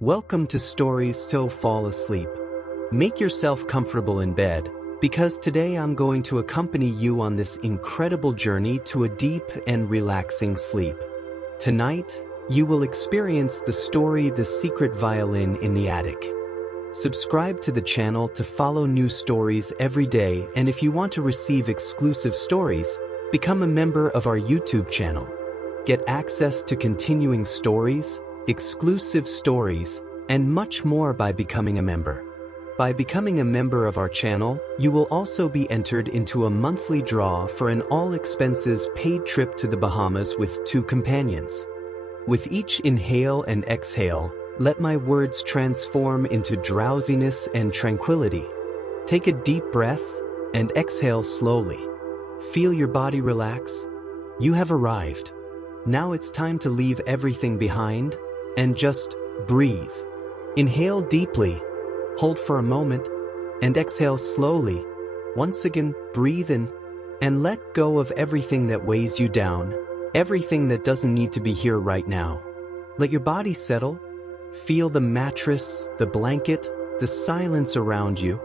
Welcome to Stories So Fall Asleep. Make yourself comfortable in bed, because today I'm going to accompany you on this incredible journey to a deep and relaxing sleep. Tonight, you will experience the story The Secret Violin in the Attic. Subscribe to the channel to follow new stories every day, and if you want to receive exclusive stories, become a member of our YouTube channel. Get access to continuing stories, exclusive stories, and much more by becoming a member. By becoming a member of our channel, you will also be entered into a monthly draw for an all-expenses paid trip to the Bahamas with 2 companions. With each inhale and exhale, let my words transform into drowsiness and tranquility. Take a deep breath and exhale slowly. Feel your body relax. You have arrived. Now it's time to leave everything behind and just breathe. Inhale deeply, hold for a moment, and exhale slowly. Once again, breathe in and let go of everything that weighs you down, everything that doesn't need to be here right now. Let your body settle. Feel the mattress, the blanket, the silence around you.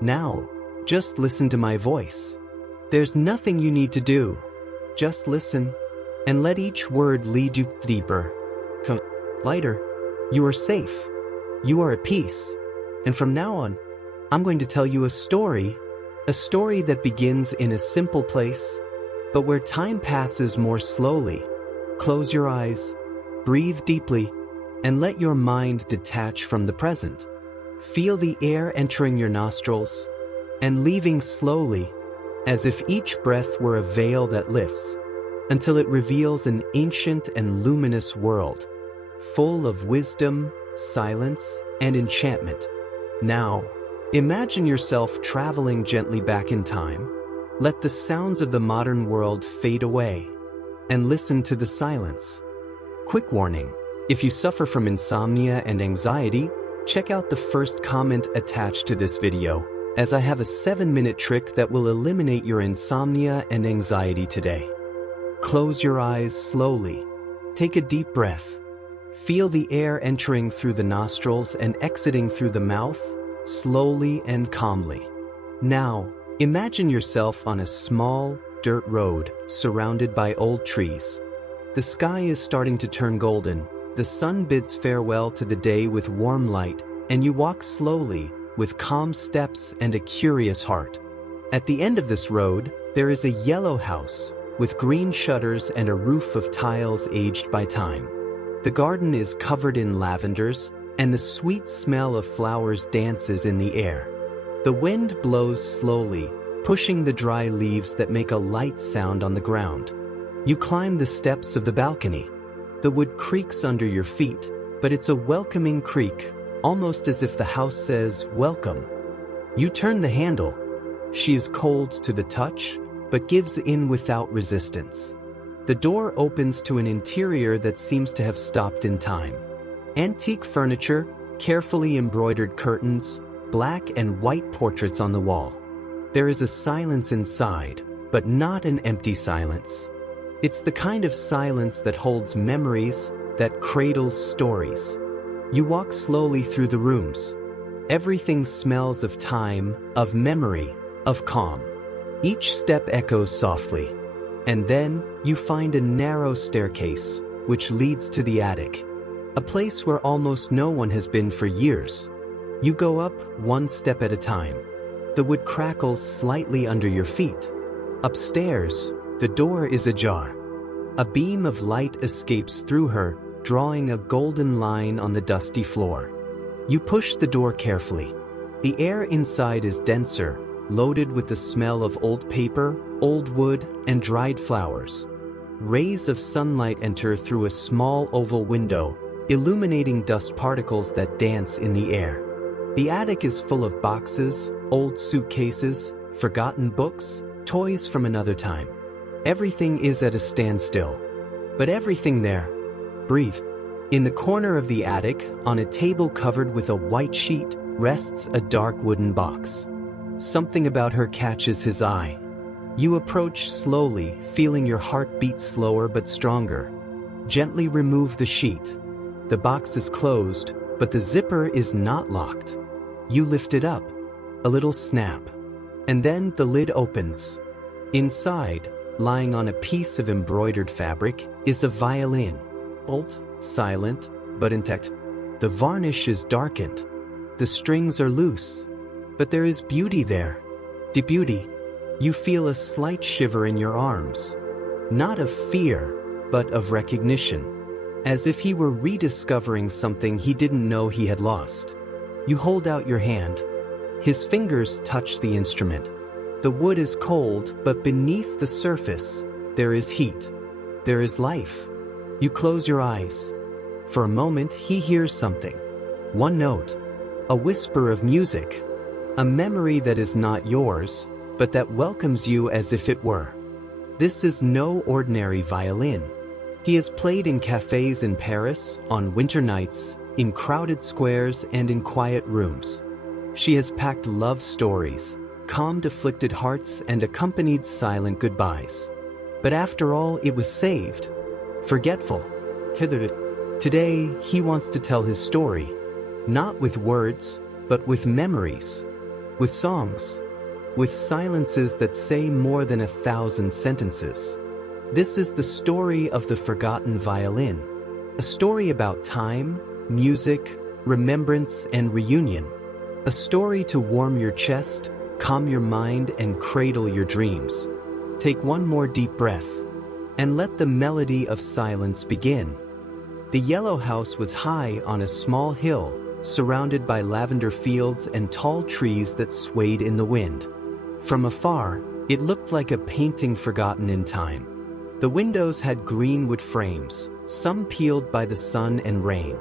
Now, just listen to my voice. There's nothing you need to do. Just listen and let each word lead you deeper. Come lighter. You are safe. You are at peace. And from now on, I'm going to tell you a story that begins in a simple place, but where time passes more slowly. Close your eyes, breathe deeply, and let your mind detach from the present. Feel the air entering your nostrils and leaving slowly, as if each breath were a veil that lifts, until it reveals an ancient and luminous world, full of wisdom, silence, and enchantment. Now, imagine yourself traveling gently back in time. Let the sounds of the modern world fade away, and listen to the silence. Quick warning: if you suffer from insomnia and anxiety, check out the first comment attached to this video, as I have a 7-minute trick that will eliminate your insomnia and anxiety today. Close your eyes slowly. Take a deep breath. Feel the air entering through the nostrils and exiting through the mouth, slowly and calmly. Now, imagine yourself on a small, dirt road surrounded by old trees. The sky is starting to turn golden. The sun bids farewell to the day with warm light, and you walk slowly, with calm steps and a curious heart. At the end of this road, there is a yellow house, with green shutters and a roof of tiles aged by time. The garden is covered in lavenders, and the sweet smell of flowers dances in the air. The wind blows slowly, pushing the dry leaves that make a light sound on the ground. You climb the steps of the balcony. The wood creaks under your feet, but it's a welcoming creak, almost as if the house says, "Welcome." You turn the handle. She is cold to the touch, but gives in without resistance. The door opens to an interior that seems to have stopped in time. Antique furniture, carefully embroidered curtains, black and white portraits on the wall. There is a silence inside, but not an empty silence. It's the kind of silence that holds memories, that cradles stories. You walk slowly through the rooms. Everything smells of time, of memory, of calm. Each step echoes softly. And then, you find a narrow staircase, which leads to the attic. A place where almost no one has been for years. You go up one step at a time. The wood crackles slightly under your feet. Upstairs, the door is ajar. A beam of light escapes through her, drawing a golden line on the dusty floor. You push the door carefully. The air inside is denser, loaded with the smell of old paper, old wood, and dried flowers. Rays of sunlight enter through a small oval window, illuminating dust particles that dance in the air. The attic is full of boxes, old suitcases, forgotten books, toys from another time. Everything is at a standstill. But everything there. Breathe. In the corner of the attic, on a table covered with a white sheet, rests a dark wooden box. Something about her catches his eye. You approach slowly, feeling your heart beat slower but stronger. Gently remove the sheet. The box is closed, But the zipper is not locked. You lift it up. A little snap. And then the lid opens. Inside, lying on a piece of embroidered fabric, is a violin. Old, silent, but intact. The varnish is darkened. The strings are loose. But there is beauty there. Deep beauty. You feel a slight shiver in your arms. Not of fear, but of recognition. As if he were rediscovering something he didn't know he had lost. You hold out your hand. His fingers touch the instrument. The wood is cold, but beneath the surface, there is heat. There is life. You close your eyes. For a moment, he hears something. One note. A whisper of music. A memory that is not yours, but that welcomes you as if it were. This is no ordinary violin. He has played in cafes in Paris, on winter nights, in crowded squares and in quiet rooms. She has packed love stories, calmed afflicted hearts and accompanied silent goodbyes. But after all, it was saved. Forgetful. Today, he wants to tell his story. Not with words, but with memories. With songs. With silences that say more than 1,000 sentences. This is the story of the forgotten violin. A story about time, music, remembrance, and reunion. A story to warm your chest, calm your mind, and cradle your dreams. Take one more deep breath, and let the melody of silence begin. The yellow house was high on a small hill, surrounded by lavender fields and tall trees that swayed in the wind. From afar, it looked like a painting forgotten in time. The windows had green wood frames, some peeled by the sun and rain.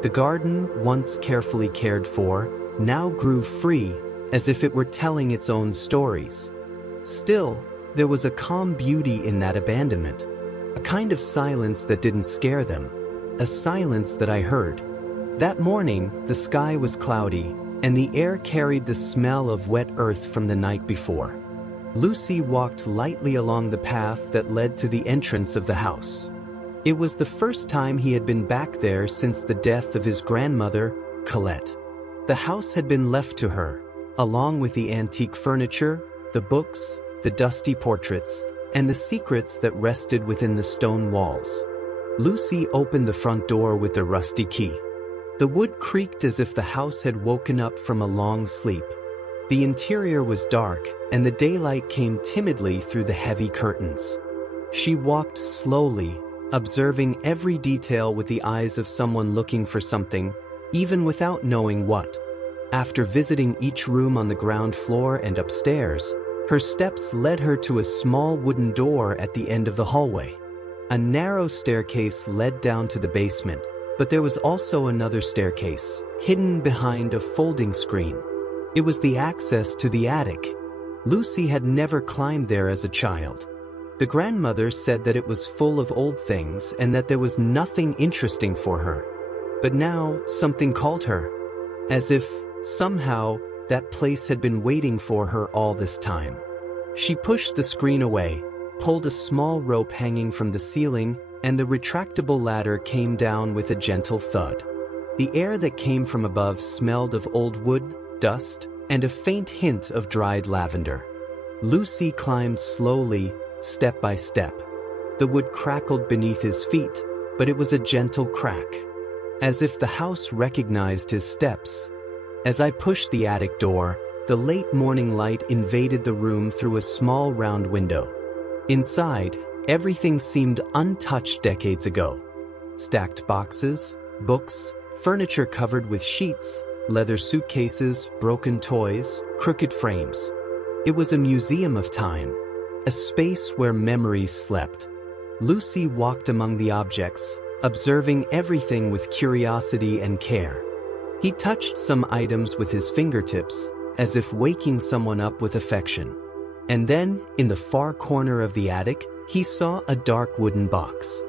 The garden, once carefully cared for, now grew free, as if it were telling its own stories. Still, there was a calm beauty in that abandonment. A kind of silence that didn't scare them. A silence that I heard. That morning, the sky was cloudy, and the air carried the smell of wet earth from the night before. Lucy walked lightly along the path that led to the entrance of the house. It was the first time he had been back there since the death of his grandmother, Colette. The house had been left to her, along with the antique furniture, the books, the dusty portraits, and the secrets that rested within the stone walls. Lucy opened the front door with the rusty key. The wood creaked as if the house had woken up from a long sleep. The interior was dark, and the daylight came timidly through the heavy curtains. She walked slowly, observing every detail with the eyes of someone looking for something, even without knowing what. After visiting each room on the ground floor and upstairs, her steps led her to a small wooden door at the end of the hallway. A narrow staircase led down to the basement, but there was also another staircase, hidden behind a folding screen. It was the access to the attic. Lucy had never climbed there as a child. The grandmother said that it was full of old things and that there was nothing interesting for her. But now, something called her. As if, somehow, that place had been waiting for her all this time. She pushed the screen away, pulled a small rope hanging from the ceiling, and the retractable ladder came down with a gentle thud. The air that came from above smelled of old wood, dust, and a faint hint of dried lavender. Lucy climbed slowly, step by step. The wood crackled beneath his feet, but it was a gentle crack, as if the house recognized his steps. As I pushed the attic door, the late morning light invaded the room through a small round window. Inside, everything seemed untouched decades ago. Stacked boxes, books, furniture covered with sheets, leather suitcases, broken toys, crooked frames. It was a museum of time, a space where memories slept. Lucy walked among the objects, observing everything with curiosity and care. He touched some items with his fingertips, as if waking someone up with affection. And then, in the far corner of the attic, he saw a dark wooden box.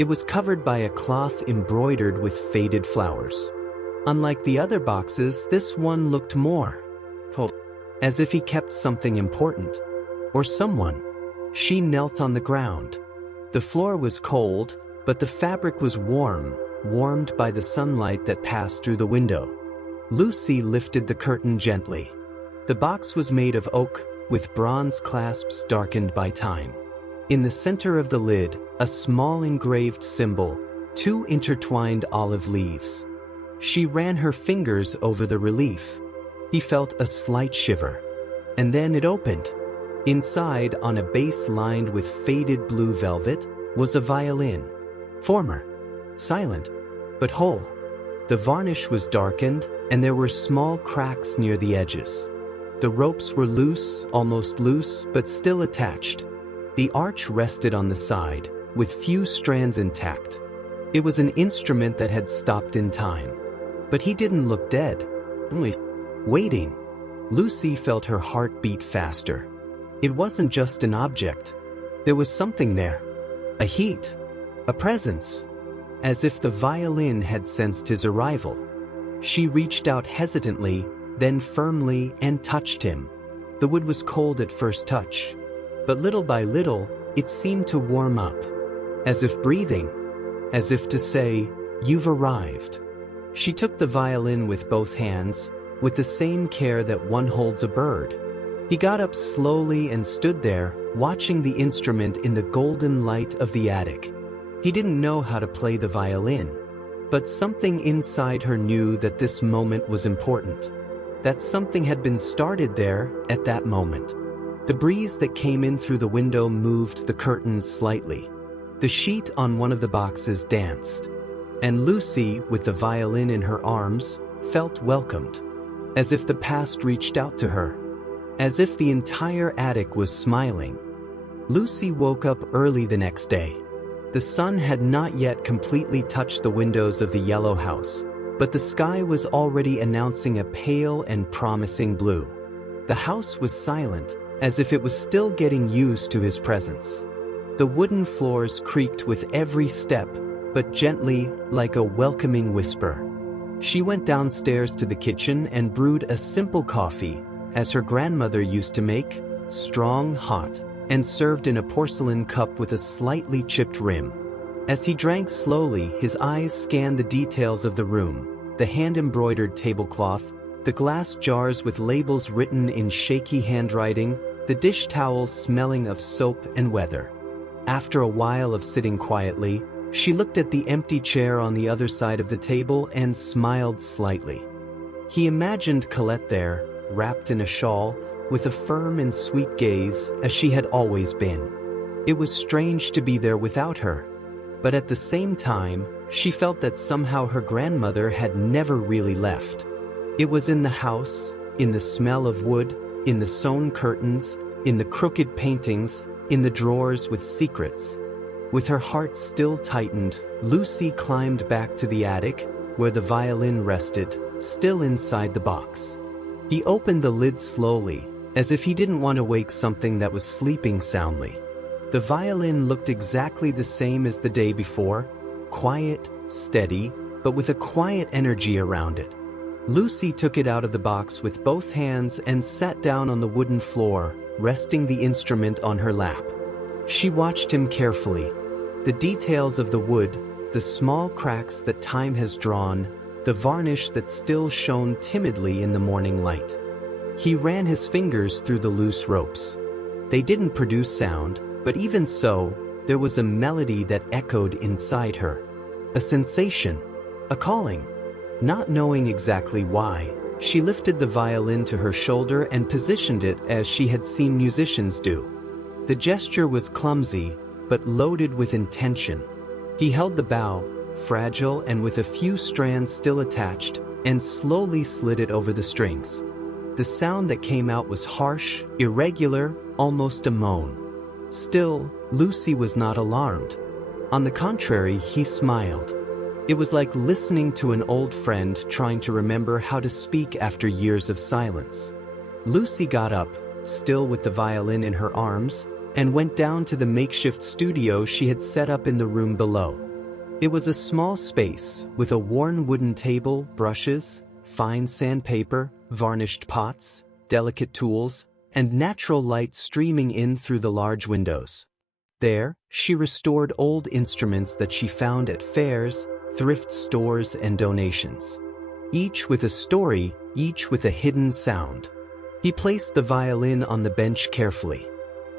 It was covered by a cloth embroidered with faded flowers. Unlike the other boxes, this one looked more as if he kept something important. Or someone. She knelt on the ground. The floor was cold, but the fabric was warm, warmed by the sunlight that passed through the window. Lucy lifted the curtain gently. The box was made of oak, with bronze clasps darkened by time. In the center of the lid, a small engraved symbol, 2 intertwined olive leaves. She ran her fingers over the relief. He felt a slight shiver. And then it opened. Inside, on a base lined with faded blue velvet, was a violin. Former. Silent. But whole. The varnish was darkened, and there were small cracks near the edges. The ropes were loose, almost loose, but still attached. The arch rested on the side, with few strands intact. It was an instrument that had stopped in time. But he didn't look dead, only waiting. Lucy felt her heart beat faster. It wasn't just an object. There was something there. A heat. A presence. As if the violin had sensed his arrival. She reached out hesitantly, then firmly, and touched him. The wood was cold at first touch. But little by little, it seemed to warm up. As if breathing. As if to say, "You've arrived." She took the violin with both hands, with the same care that one holds a bird. He got up slowly and stood there, watching the instrument in the golden light of the attic. He didn't know how to play the violin. But something inside her knew that this moment was important. That something had been started there at that moment. The breeze that came in through the window moved the curtains slightly. The sheet on one of the boxes danced. And Lucy, with the violin in her arms, felt welcomed. As if the past reached out to her. As if the entire attic was smiling. Lucy woke up early the next day. The sun had not yet completely touched the windows of the yellow house, but the sky was already announcing a pale and promising blue. The house was silent, as if it was still getting used to his presence. The wooden floors creaked with every step, but gently, like a welcoming whisper. She went downstairs to the kitchen and brewed a simple coffee, as her grandmother used to make, strong, hot, and served in a porcelain cup with a slightly chipped rim. As he drank slowly, his eyes scanned the details of the room, the hand-embroidered tablecloth, the glass jars with labels written in shaky handwriting, the dish towels smelling of soap and weather. After a while of sitting quietly, she looked at the empty chair on the other side of the table and smiled slightly. He imagined Colette there, wrapped in a shawl, with a firm and sweet gaze, as she had always been. It was strange to be there without her. But at the same time, she felt that somehow her grandmother had never really left. It was in the house, in the smell of wood, in the sewn curtains, in the crooked paintings, in the drawers with secrets. With her heart still tightened, Lucy climbed back to the attic, where the violin rested, still inside the box. He opened the lid slowly, as if he didn't want to wake something that was sleeping soundly. The violin looked exactly the same as the day before, quiet, steady, but with a quiet energy around it. Lucy took it out of the box with both hands and sat down on the wooden floor, resting the instrument on her lap. She watched him carefully. The details of the wood, the small cracks that time has drawn, the varnish that still shone timidly in the morning light. He ran his fingers through the loose ropes. They didn't produce sound, but even so, there was a melody that echoed inside her. A sensation, a calling. Not knowing exactly why, she lifted the violin to her shoulder and positioned it as she had seen musicians do. The gesture was clumsy, but loaded with intention. He held the bow, fragile and with a few strands still attached, and slowly slid it over the strings. The sound that came out was harsh, irregular, almost a moan. Still, Lucy was not alarmed. On the contrary, he smiled. It was like listening to an old friend trying to remember how to speak after years of silence. Lucy got up, still with the violin in her arms, and went down to the makeshift studio she had set up in the room below. It was a small space, with a worn wooden table, brushes, fine sandpaper, varnished pots, delicate tools, and natural light streaming in through the large windows. There, she restored old instruments that she found at fairs, thrift stores and donations. Each with a story, each with a hidden sound. He placed the violin on the bench carefully.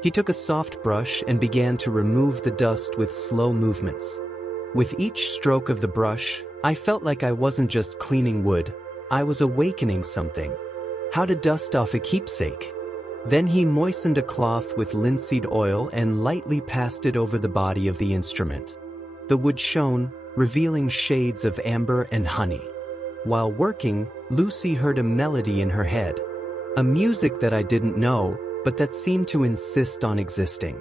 He took a soft brush and began to remove the dust with slow movements. With each stroke of the brush, I felt like I wasn't just cleaning wood, I was awakening something. How to dust off a keepsake. Then he moistened a cloth with linseed oil and lightly passed it over the body of the instrument. The wood shone, revealing shades of amber and honey. While working, Lucy heard a melody in her head. A music that I didn't know, but that seemed to insist on existing.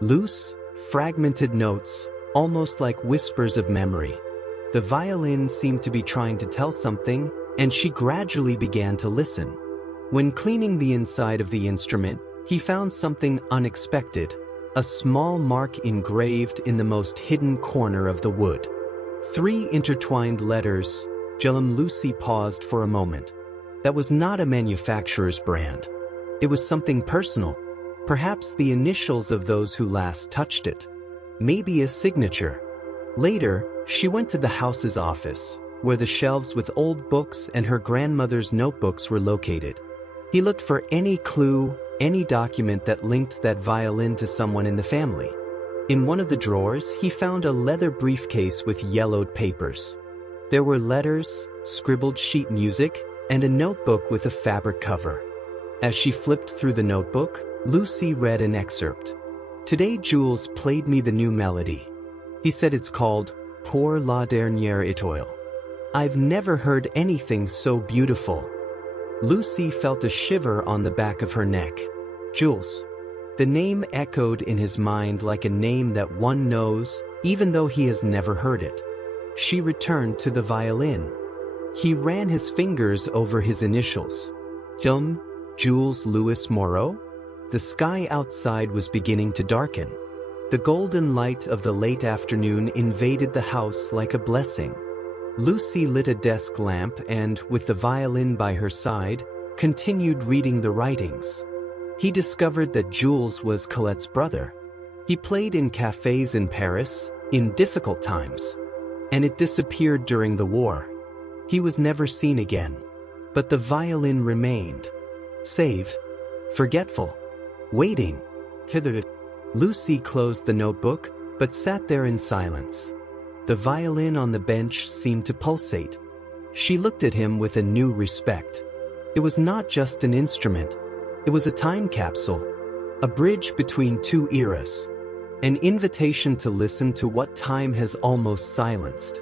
Loose, fragmented notes, almost like whispers of memory. The violin seemed to be trying to tell something, and she gradually began to listen. When cleaning the inside of the instrument, he found something unexpected, a small mark engraved in the most hidden corner of the wood. 3 intertwined letters. Lucy paused for a moment. That was not a manufacturer's brand. It was something personal, perhaps the initials of those who last touched it. Maybe a signature. Later, she went to the house's office, where the shelves with old books and her grandmother's notebooks were located. He looked for any clue, any document that linked that violin to someone in the family. In one of the drawers, he found a leather briefcase with yellowed papers. There were letters, scribbled sheet music, and a notebook with a fabric cover. As she flipped through the notebook, Lucy read an excerpt. "Today Jules played me the new melody. He said it's called Pour la dernière étoile. I've never heard anything so beautiful." Lucy felt a shiver on the back of her neck. Jules. The name echoed in his mind like a name that one knows, even though he has never heard it. She returned to the violin. He ran his fingers over his initials. Jules Louis Moreau? The sky outside was beginning to darken. The golden light of the late afternoon invaded the house like a blessing. Lucy lit a desk lamp and, with the violin by her side, continued reading the writings. He discovered that Jules was Colette's brother. He played in cafes in Paris, in difficult times. And it disappeared during the war. He was never seen again. But the violin remained. Saved. Forgetful. Waiting. Lucy closed the notebook, but sat there in silence. The violin on the bench seemed to pulsate. She looked at him with a new respect. It was not just an instrument. It was a time capsule. A bridge between 2 eras. An invitation to listen to what time has almost silenced.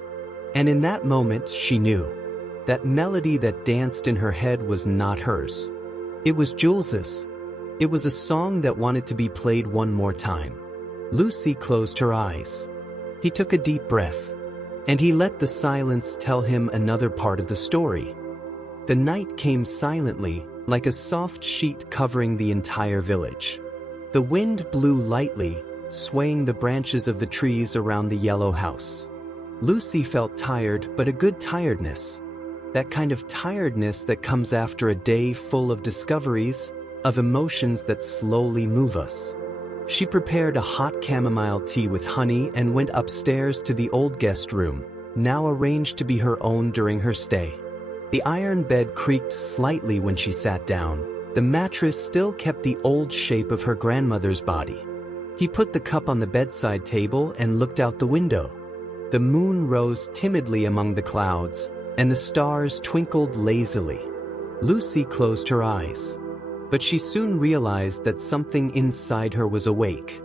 And in that moment, she knew. That melody that danced in her head was not hers. It was Jules's. It was a song that wanted to be played one more time. Lucy closed her eyes. He took a deep breath. And he let the silence tell him another part of the story. The night came silently, like a soft sheet covering the entire village. The wind blew lightly, swaying the branches of the trees around the yellow house. Lucy felt tired, but a good tiredness. That kind of tiredness that comes after a day full of discoveries, of emotions that slowly move us. She prepared a hot chamomile tea with honey and went upstairs to the old guest room, now arranged to be her own during her stay. The iron bed creaked slightly when she sat down. The mattress still kept the old shape of her grandmother's body. He put the cup on the bedside table and looked out the window. The moon rose timidly among the clouds, and the stars twinkled lazily. Lucy closed her eyes. But she soon realized that something inside her was awake.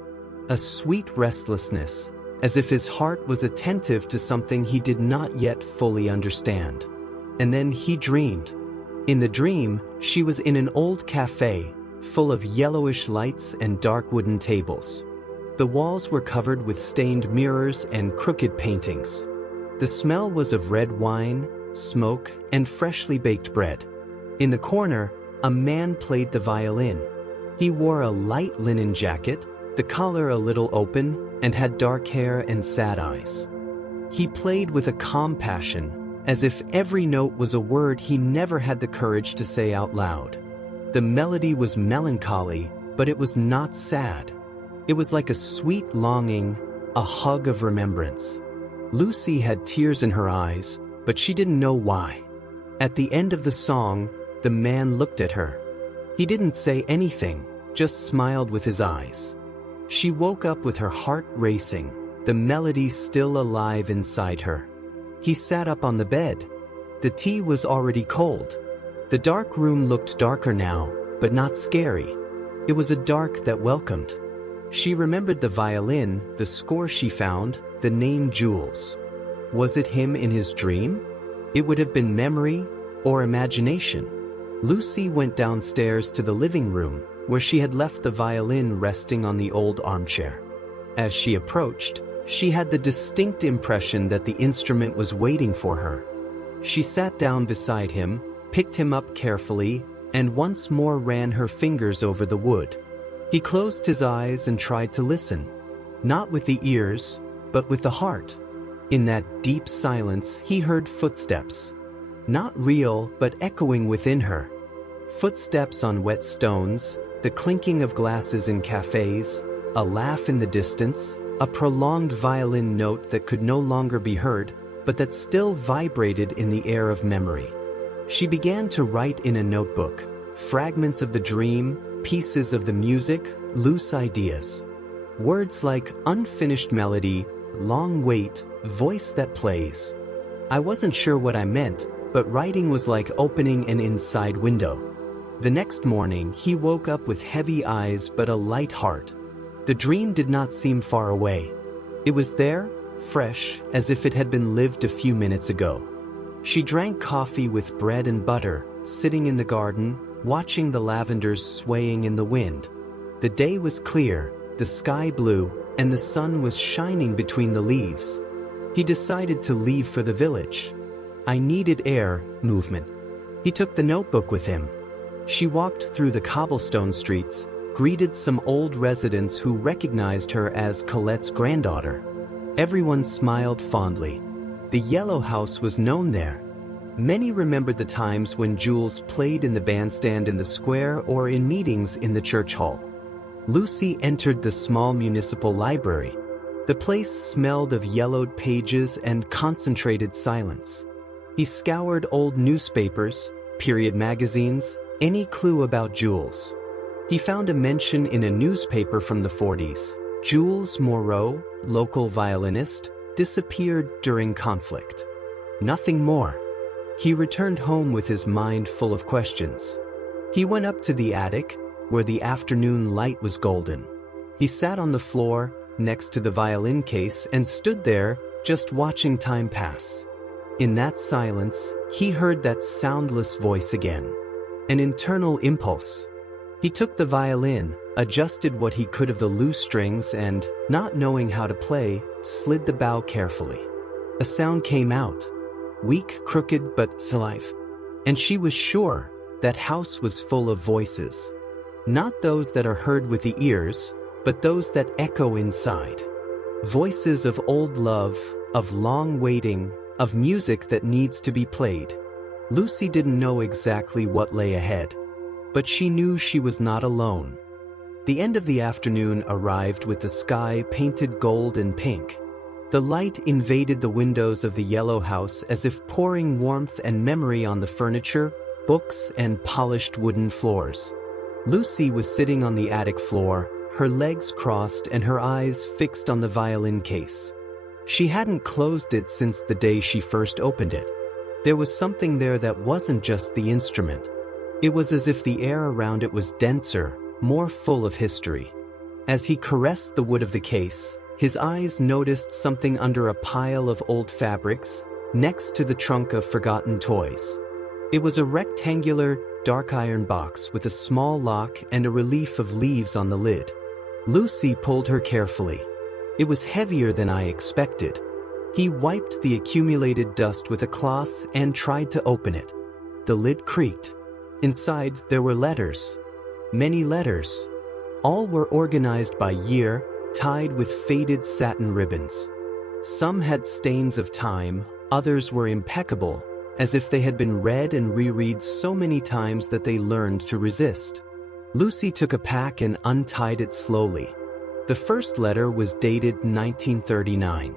A sweet restlessness, as if his heart was attentive to something he did not yet fully understand. And then he dreamed. In the dream, she was in an old cafe, full of yellowish lights and dark wooden tables. The walls were covered with stained mirrors and crooked paintings. The smell was of red wine, smoke, and freshly baked bread. In the corner, a man played the violin. He wore a light linen jacket, the collar a little open, and had dark hair and sad eyes. He played with a calm passion, as if every note was a word he never had the courage to say out loud. The melody was melancholy, but it was not sad. It was like a sweet longing, a hug of remembrance. Lucy had tears in her eyes, but she didn't know why. At the end of the song, the man looked at her. He didn't say anything, just smiled with his eyes. She woke up with her heart racing, the melody still alive inside her. He sat up on the bed. The tea was already cold. The dark room looked darker now, but not scary. It was a dark that welcomed. She remembered the violin, the score she found, the name Jules. Was it him in his dream? It would have been memory or imagination. Lucy went downstairs to the living room, where she had left the violin resting on the old armchair. As she approached, she had the distinct impression that the instrument was waiting for her. She sat down beside him, picked him up carefully, and once more ran her fingers over the wood. He closed his eyes and tried to listen, not with the ears, but with the heart. In that deep silence, he heard footsteps. Not real, but echoing within her. Footsteps on wet stones, the clinking of glasses in cafes, a laugh in the distance, a prolonged violin note that could no longer be heard, but that still vibrated in the air of memory. She began to write in a notebook, fragments of the dream, pieces of the music, loose ideas. Words like unfinished melody, long wait, voice that plays. I wasn't sure what I meant, but writing was like opening an inside window. The next morning, he woke up with heavy eyes but a light heart. The dream did not seem far away. It was there, fresh, as if it had been lived a few minutes ago. She drank coffee with bread and butter, sitting in the garden, watching the lavenders swaying in the wind. The day was clear, the sky blue, and the sun was shining between the leaves. He decided to leave for the village. I needed air, movement. He took the notebook with him. She walked through the cobblestone streets, greeted some old residents who recognized her as Colette's granddaughter. Everyone smiled fondly. The yellow house was known there. Many remembered the times when Jules played in the bandstand in the square or in meetings in the church hall. Lucy entered the small municipal library. The place smelled of yellowed pages and concentrated silence. He scoured old newspapers, period magazines, any clue about Jules. He found a mention in a newspaper from the 40s. Jules Moreau, local violinist, disappeared during conflict. Nothing more. He returned home with his mind full of questions. He went up to the attic, where the afternoon light was golden. He sat on the floor, next to the violin case, and stood there, just watching time pass. In that silence, he heard that soundless voice again. An internal impulse. He took the violin, adjusted what he could of the loose strings and, not knowing how to play, slid the bow carefully. A sound came out. Weak, crooked, but alive. And she was sure that house was full of voices. Not those that are heard with the ears, but those that echo inside. Voices of old love, of long waiting, of music that needs to be played. Lucy didn't know exactly what lay ahead, but she knew she was not alone. The end of the afternoon arrived with the sky painted gold and pink. The light invaded the windows of the yellow house as if pouring warmth and memory on the furniture, books, and polished wooden floors. Lucy was sitting on the attic floor, her legs crossed and her eyes fixed on the violin case. She hadn't closed it since the day she first opened it. There was something there that wasn't just the instrument. It was as if the air around it was denser, more full of history. As he caressed the wood of the case, his eyes noticed something under a pile of old fabrics, next to the trunk of forgotten toys. It was a rectangular, dark iron box with a small lock and a relief of leaves on the lid. Lucy pulled her carefully. It was heavier than I expected. He wiped the accumulated dust with a cloth and tried to open it. The lid creaked. Inside, there were letters. Many letters. All were organized by year, tied with faded satin ribbons. Some had stains of time, others were impeccable, as if they had been read and reread so many times that they learned to resist. Lucy took a pack and untied it slowly. The first letter was dated 1939.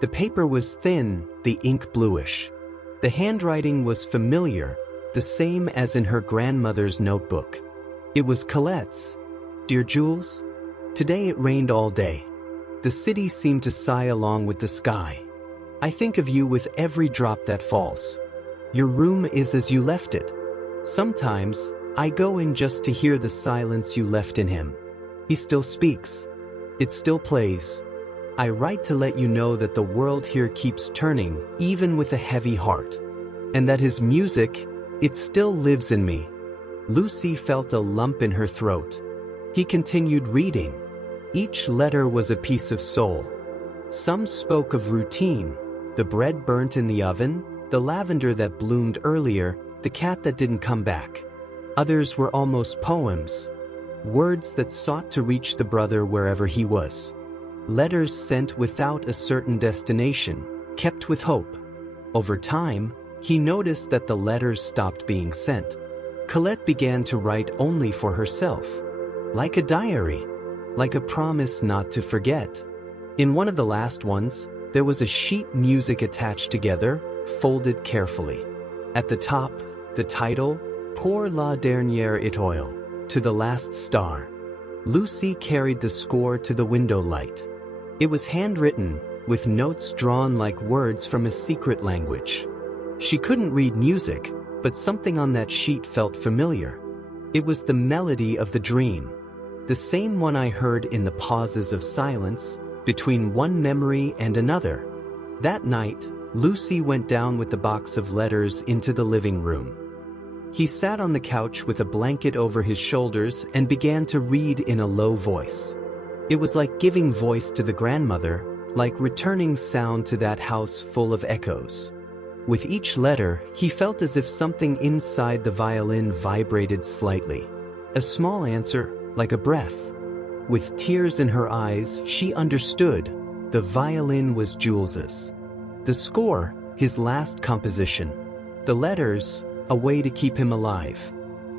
The paper was thin, the ink bluish. The handwriting was familiar, the same as in her grandmother's notebook. It was Colette's. "Dear Jules, today it rained all day. The city seemed to sigh along with the sky. I think of you with every drop that falls. Your room is as you left it. Sometimes, I go in just to hear the silence you left in him. He still speaks. It still plays. I write to let you know that the world here keeps turning, even with a heavy heart. And that his music, it still lives in me." Lucy felt a lump in her throat. He continued reading. Each letter was a piece of soul. Some spoke of routine, the bread burnt in the oven, the lavender that bloomed earlier, the cat that didn't come back. Others were almost poems, words that sought to reach the brother wherever he was. Letters sent without a certain destination, kept with hope. Over time, he noticed that the letters stopped being sent. Colette began to write only for herself, like a diary, like a promise not to forget. In one of the last ones, there was a sheet music attached together, folded carefully. At the top, the title, "Pour la dernière étoile," to the last star. Lucy carried the score to the window light. It was handwritten, with notes drawn like words from a secret language. She couldn't read music, but something on that sheet felt familiar. It was the melody of the dream, the same one I heard in the pauses of silence, between one memory and another. That night, Lucy went down with the box of letters into the living room. He sat on the couch with a blanket over his shoulders and began to read in a low voice. It was like giving voice to the grandmother, like returning sound to that house full of echoes. With each letter, he felt as if something inside the violin vibrated slightly. A small answer, like a breath. With tears in her eyes, she understood. The violin was Jules's. The score, his last composition. The letters, a way to keep him alive.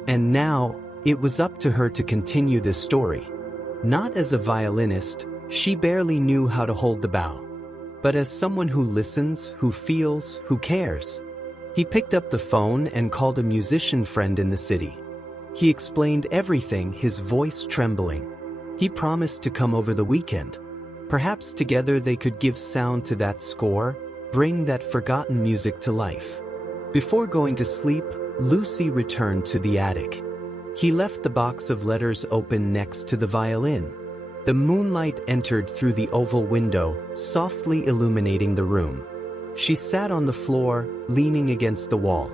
And now, it was up to her to continue this story. Not as a violinist, she barely knew how to hold the bow. But as someone who listens, who feels, who cares. He picked up the phone and called a musician friend in the city. He explained everything, his voice trembling. He promised to come over the weekend. Perhaps together they could give sound to that score, bring that forgotten music to life. Before going to sleep, Lucy returned to the attic. He left the box of letters open next to the violin. The moonlight entered through the oval window, softly illuminating the room. She sat on the floor, leaning against the wall.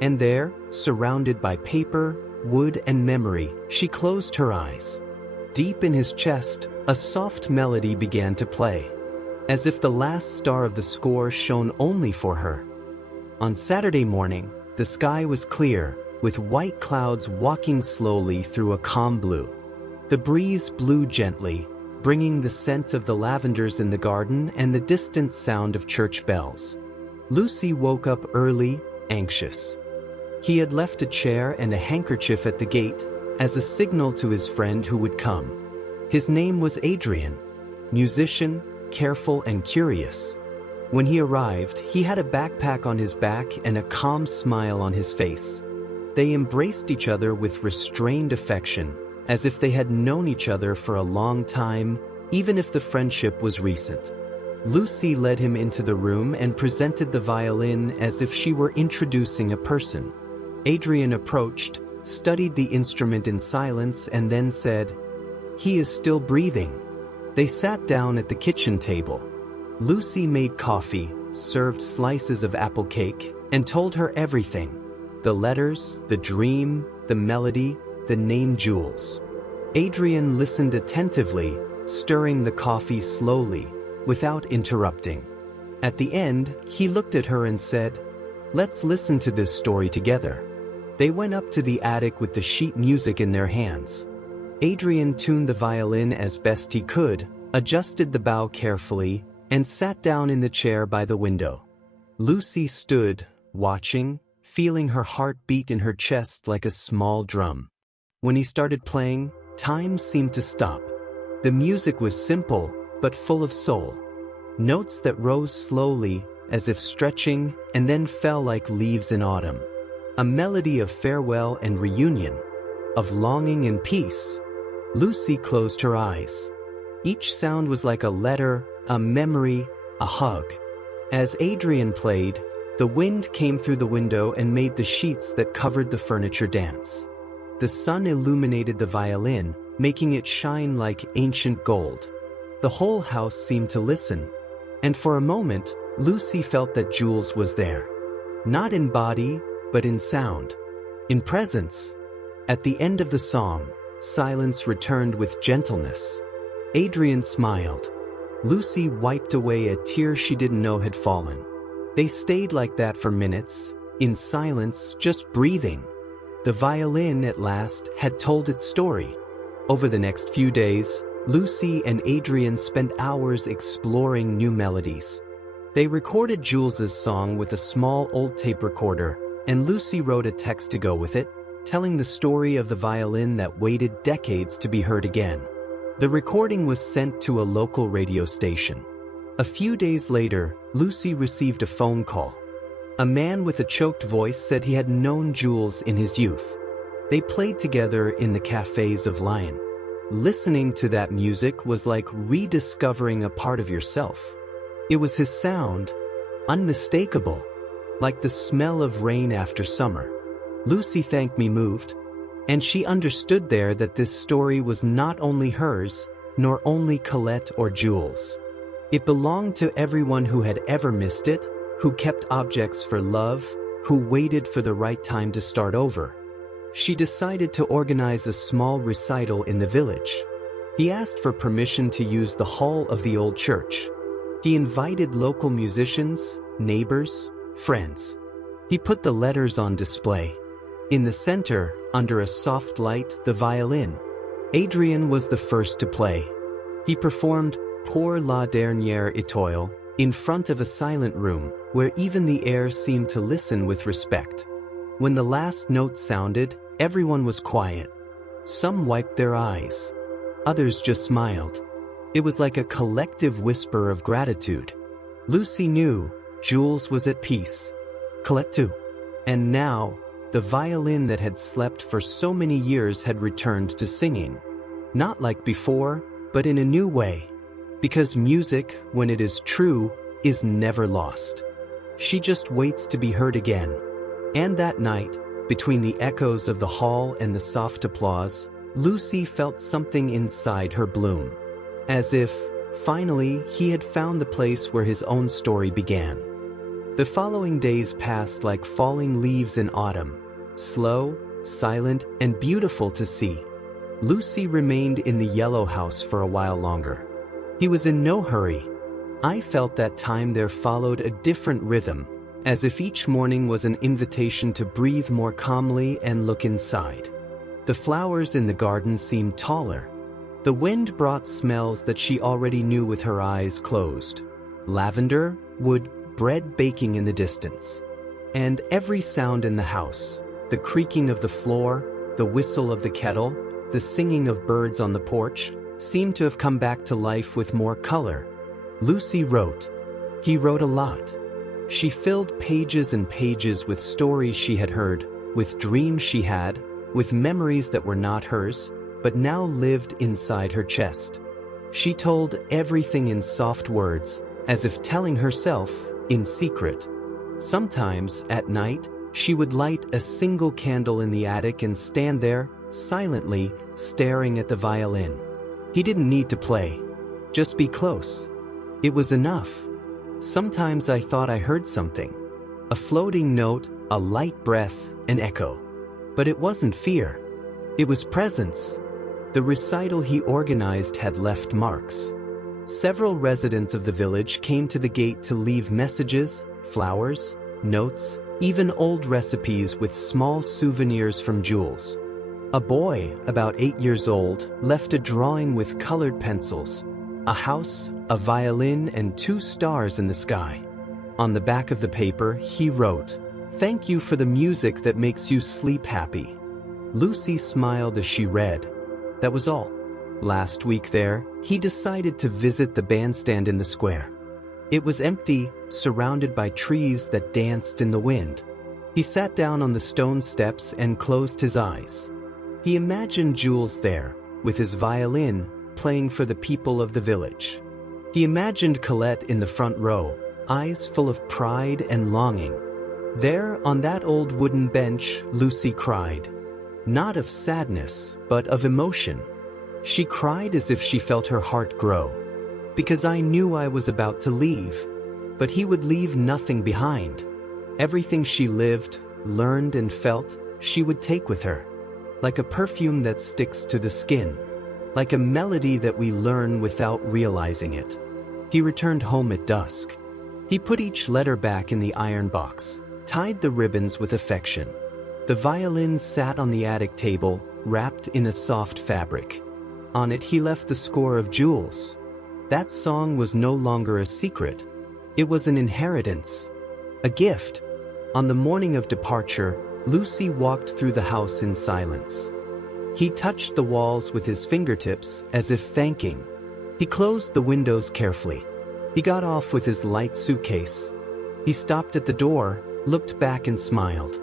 And there, surrounded by paper, wood, and memory, she closed her eyes. Deep in his chest, a soft melody began to play, as if the last star of the score shone only for her. On Saturday morning, the sky was clear, with white clouds walking slowly through a calm blue. The breeze blew gently, bringing the scent of the lavenders in the garden and the distant sound of church bells. Lucy woke up early, anxious. He had left a chair and a handkerchief at the gate, as a signal to his friend who would come. His name was Adrian, musician, careful and curious. When he arrived, he had a backpack on his back and a calm smile on his face. They embraced each other with restrained affection, as if they had known each other for a long time, even if the friendship was recent. Lucy led him into the room and presented the violin as if she were introducing a person. Adrian approached, studied the instrument in silence, and then said, "He is still breathing." They sat down at the kitchen table. Lucy made coffee, served slices of apple cake, and told her everything. The letters, the dream, the melody, the name Jules. Adrian listened attentively, stirring the coffee slowly, without interrupting. At the end, he looked at her and said, "Let's listen to this story together." They went up to the attic with the sheet music in their hands. Adrian tuned the violin as best he could, adjusted the bow carefully, and sat down in the chair by the window. Lucy stood, watching, feeling her heart beat in her chest like a small drum. When he started playing, time seemed to stop. The music was simple, but full of soul. Notes that rose slowly, as if stretching, and then fell like leaves in autumn. A melody of farewell and reunion, of longing and peace. Lucy closed her eyes. Each sound was like a letter, a memory, a hug. As Adrian played, the wind came through the window and made the sheets that covered the furniture dance. The sun illuminated the violin, making it shine like ancient gold. The whole house seemed to listen. And for a moment, Lucy felt that Jules was there. Not in body, but in sound. In presence. At the end of the song, silence returned with gentleness. Adrian smiled. Lucy wiped away a tear she didn't know had fallen. They stayed like that for minutes, in silence, just breathing. The violin, at last, had told its story. Over the next few days, Lucy and Adrian spent hours exploring new melodies. They recorded Jules's song with a small old tape recorder, and Lucy wrote a text to go with it, telling the story of the violin that waited decades to be heard again. The recording was sent to a local radio station. A few days later, Lucy received a phone call. A man with a choked voice said he had known Jules in his youth. They played together in the cafes of Lyon. Listening to that music was like rediscovering a part of yourself. It was his sound, unmistakable, like the smell of rain after summer. Lucy thanked me moved, and she understood there that this story was not only hers, nor only Colette or Jules. It belonged to everyone who had ever missed it, who kept objects for love, who waited for the right time to start over. She decided to organize a small recital in the village. He asked for permission to use the hall of the old church. He invited local musicians, neighbors, friends. He put the letters on display. In the center, under a soft light, the violin. Adrian was the first to play. He performed Pour la dernière étoile in front of a silent room where even the air seemed to listen with respect. When the last note sounded, everyone was quiet. Some wiped their eyes. Others just smiled. It was like a collective whisper of gratitude. Lucy knew Jules was at peace. Colette too. And now, the violin that had slept for so many years had returned to singing. Not like before, but in a new way. Because music, when it is true, is never lost. She just waits to be heard again. And that night, between the echoes of the hall and the soft applause, Lucy felt something inside her bloom. As if, finally, he had found the place where his own story began. The following days passed like falling leaves in autumn, slow, silent, and beautiful to see. Lucy remained in the yellow house for a while longer. He was in no hurry. I felt that time there followed a different rhythm, as if each morning was an invitation to breathe more calmly and look inside. The flowers in the garden seemed taller. The wind brought smells that she already knew with her eyes closed. Lavender, wood, bread baking in the distance. And every sound in the house, the creaking of the floor, the whistle of the kettle, the singing of birds on the porch, seemed to have come back to life with more color. Lucy wrote. He wrote a lot. She filled pages and pages with stories she had heard, with dreams she had, with memories that were not hers, but now lived inside her chest. She told everything in soft words, as if telling herself in secret. Sometimes, at night, she would light a single candle in the attic and stand there, silently, staring at the violin. He didn't need to play. Just be close. It was enough. Sometimes I thought I heard something. A floating note, a light breath, an echo. But it wasn't fear. It was presence. The recital he organized had left marks. Several residents of the village came to the gate to leave messages, flowers, notes, even old recipes with small souvenirs from Jules. A boy, about 8 years old, left a drawing with colored pencils, a house, a violin, and 2 stars in the sky. On the back of the paper, he wrote, "Thank you for the music that makes you sleep happy." Lucy smiled as she read. That was all. Last week there, he decided to visit the bandstand in the square. It was empty, surrounded by trees that danced in the wind. He sat down on the stone steps and closed his eyes. He imagined Jules there, with his violin, playing for the people of the village. He imagined Colette in the front row, eyes full of pride and longing. There, on that old wooden bench, Lucy cried. Not of sadness, but of emotion. She cried as if she felt her heart grow. Because I knew I was about to leave. But he would leave nothing behind. Everything she lived, learned and felt, she would take with her. Like a perfume that sticks to the skin. Like a melody that we learn without realizing it. He returned home at dusk. He put each letter back in the iron box, tied the ribbons with affection. The violin sat on the attic table, wrapped in a soft fabric. On it he left the score of Jules. That song was no longer a secret. It was an inheritance. A gift. On the morning of departure, Lucy walked through the house in silence. He touched the walls with his fingertips as if thanking. He closed the windows carefully. He got off with his light suitcase. He stopped at the door, looked back and smiled.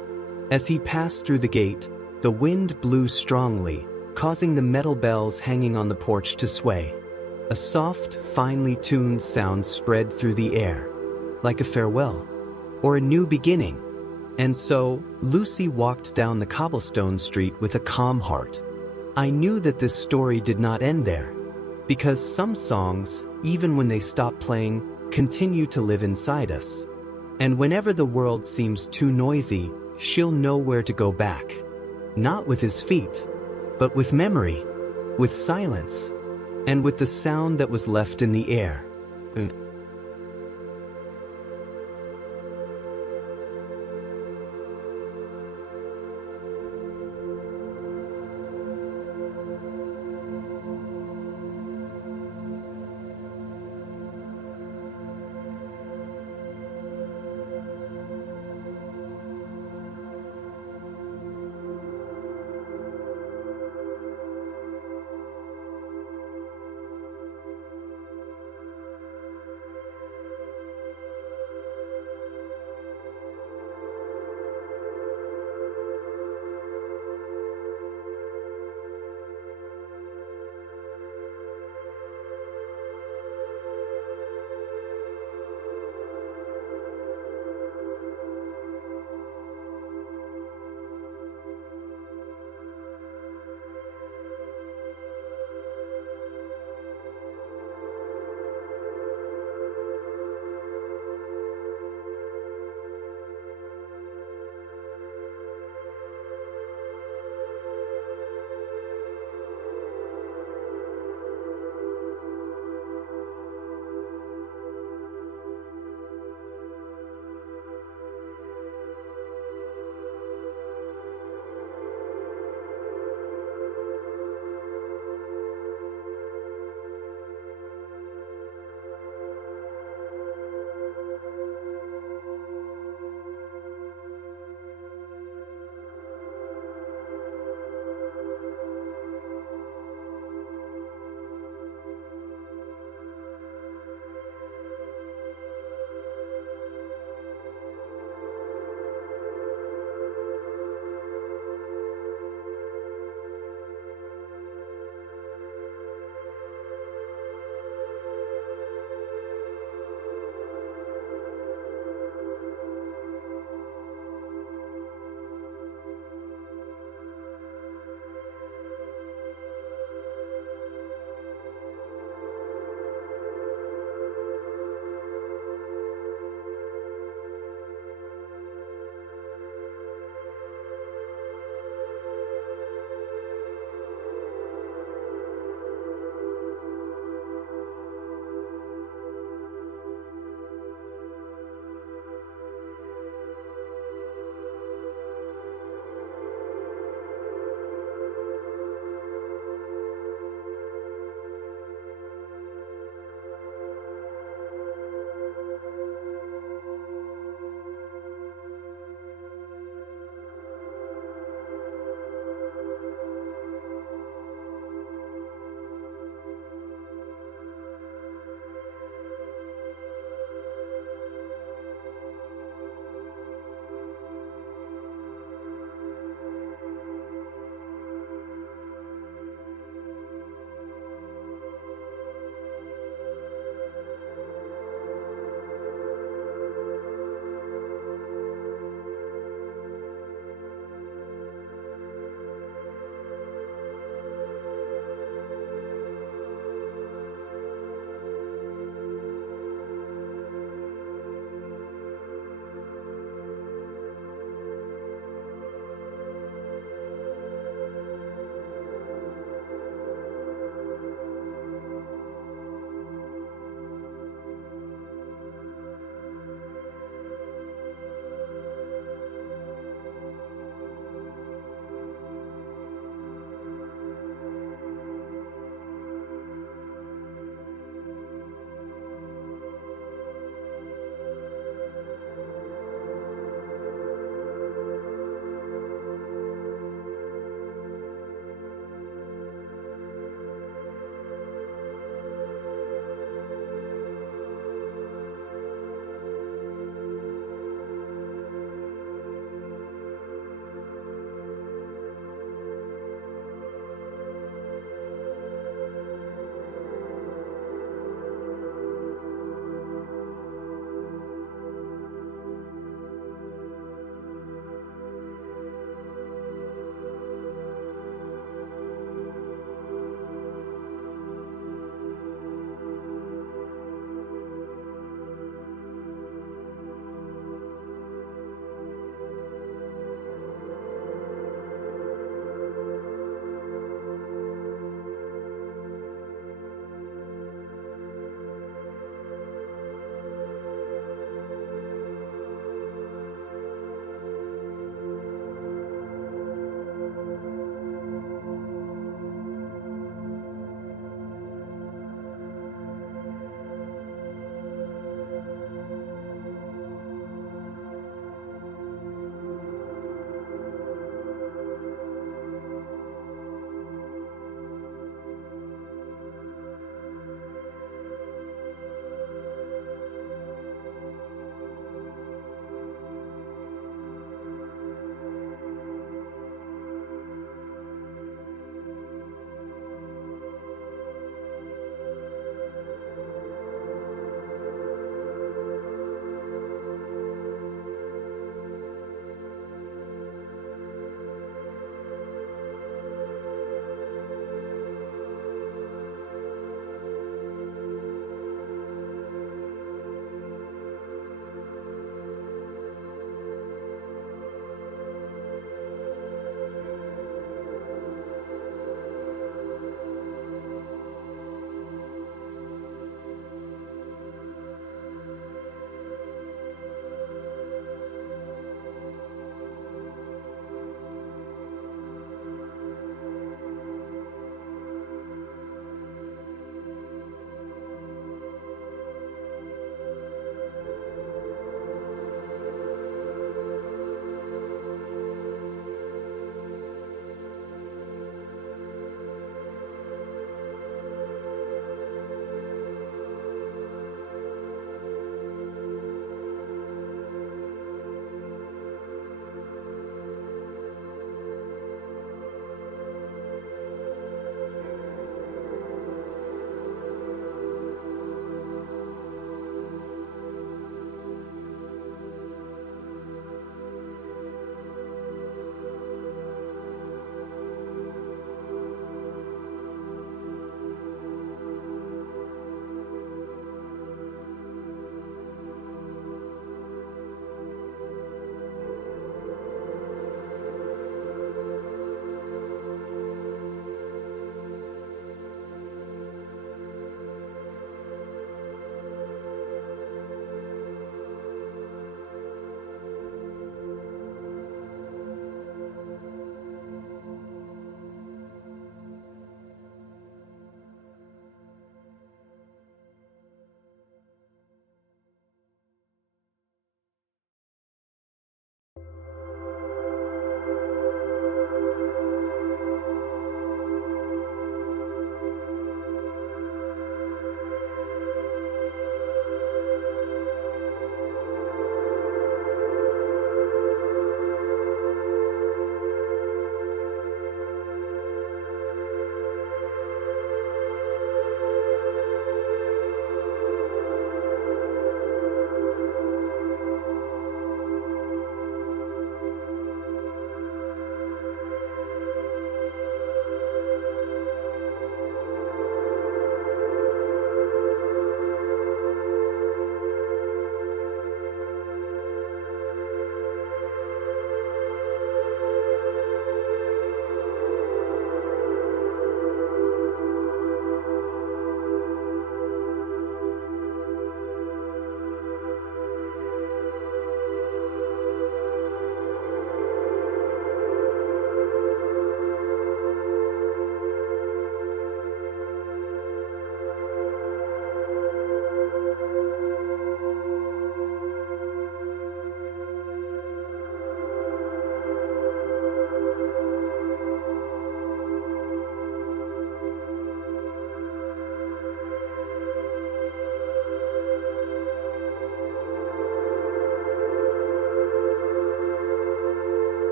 As he passed through the gate, the wind blew strongly, causing the metal bells hanging on the porch to sway. A soft, finely tuned sound spread through the air, like a farewell, or a new beginning. And so, Lucy walked down the cobblestone street with a calm heart. I knew that this story did not end there, because some songs, even when they stop playing, continue to live inside us. And whenever the world seems too noisy, she'll know where to go back. Not with his feet, but with memory, with silence, and with the sound that was left in the air.